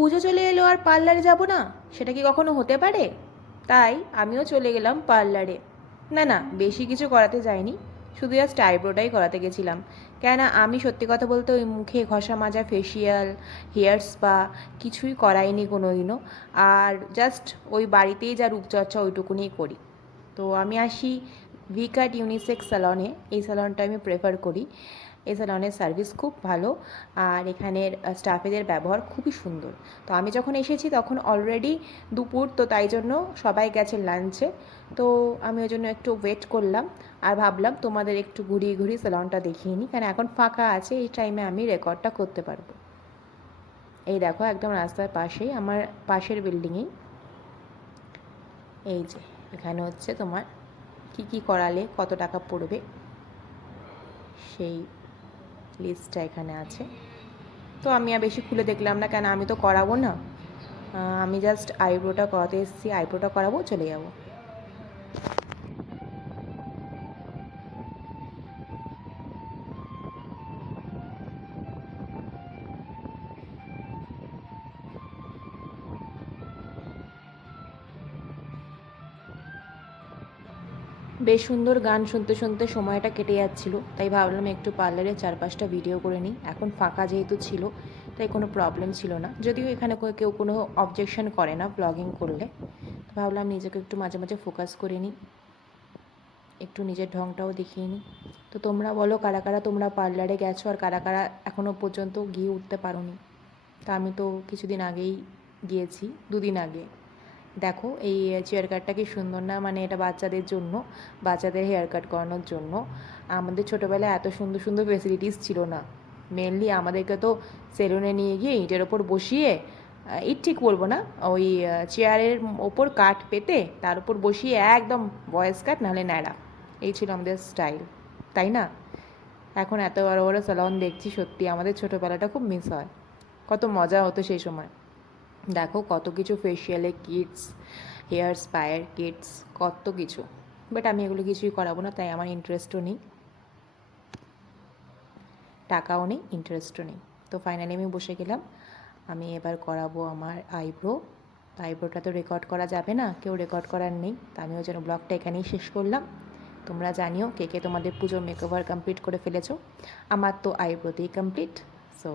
পুজো চলে এলো আর পার্লারে যাব না, সেটা কি কখনো হতে পারে? তাই আমিও চলে গেলাম পার্লারে। না না, বেশি কিছু করাতে যাইনি, শুধু জাস্ট আইব্রোটাই করাতে গেছিলাম। কেন, আমি সত্যি কথা বলতে ওই মুখে ঘষা মাজা, ফেসিয়াল, হেয়ার স্পা কিছুই করাইনি কোনো দিনও। আর জাস্ট ওই বাড়িতেই যা রূপচর্চা ওইটুকুনিই করি। তো আমি আসি ভিকাট ইউনিসেক্স স্যালনে। এই স্যালনটা আমি প্রেফার করি। এই স্যালনের সার্ভিস খুব ভালো আর এখানের স্টাফেদের ব্যবহার খুবই সুন্দর। তো আমি যখন এসেছি তখন অলরেডি দুপুর, তো তাই জন্য সবাই গেছে লাঞ্চে। তো আমি ওই জন্য একটু ওয়েট করলাম আর ভাবলাম তোমাদের একটু ঘুরিয়ে ঘুরিয়ে স্যালনটা দেখিয়ে নিই, কারণ এখন ফাঁকা আছে, এই টাইমে আমি রেকর্ডটা করতে পারবো। এই দেখো, একদম রাস্তার পাশেই, আমার পাশের বিল্ডিংয়েই। এই যে এখানে হচ্ছে তোমার কি কি করালে কত টাকা পড়বে সেই লিস্টটা এখানে আছে। তো আমি আর বেশি খুলে দেখলাম না, কেন আমি তো করাবো না, আমি জাস্ট আইব্রোটা করাতে এসেছি, আইব্রোটা করাবো, চলে যাবো। বেশ সুন্দর গান শুনতে শুনতে সময়টা কেটে যাচ্ছিলো, তাই ভাবলাম একটু পার্লারের চারপাশটা ভিডিও করে নিই। এখন ফাঁকা যেহেতু ছিল তাই কোনো প্রবলেম ছিল না, যদিও এখানে কেউ কোনো অবজেকশন করে না ব্লগিং করলে। তো ভাবলাম নিজেকে একটু মাঝে মাঝে ফোকাস করে নিই, একটু নিজের ঢংটাও দেখিয়ে নিই। তো তোমরা বলো কারা কারা তোমরা পার্লারে গেছো আর কারা কারা এখনও পর্যন্ত গিয়ে উঠতে পারোনি। তা আমি তো কিছুদিন আগেই গিয়েছি, দুদিন আগে। দেখো এই চেয়ার কাটটা কি সুন্দর না, মানে এটা বাচ্চাদের জন্য, বাচ্চাদের হেয়ার কাট করানোর জন্য। আমাদের ছোটোবেলায় এত সুন্দর সুন্দর ফেসিলিটিস ছিল না। মেনলি আমাদেরকে তো সেলুনে নিয়ে গিয়ে ইটের ওপর বসিয়ে, ইট ঠিক বলবো না, ওই চেয়ারের ওপর কাঠ পেতে তার উপর বসিয়ে একদম বয়েস কাট নাহলে ন্যাড়া, এই ছিল আমাদের স্টাইল, তাই না? এখন এত বড় বড় স্যালন দেখছি, সত্যি আমাদের ছোটোবেলাটা খুব মিস হয়। কত মজা হতো সেই সময়। দেখো কত কিছু ফেসিয়ালে কিটস, হেয়ার স্পায়ের কিটস, কত কিছু। বাট আমি এগুলো কিছুই করাবো না, তাই আমার ইন্টারেস্টও নেই, টাকাও নেই, ইন্টারেস্টও নেই। তো ফাইনালি আমি বসে গেলাম, আমি এবার করাবো আমার আইব্রো। আইব্রোটা তো রেকর্ড করা যাবে না, কেউ রেকর্ড করার নেই, তা আমি ওই জন্য ব্লগটা এখানেই শেষ করলাম। তোমরা জানিও কে কে তোমাদের পুজোর মেকওভার কমপ্লিট করে ফেলেছো। আমার তো আইব্রোতেই কমপ্লিট। সো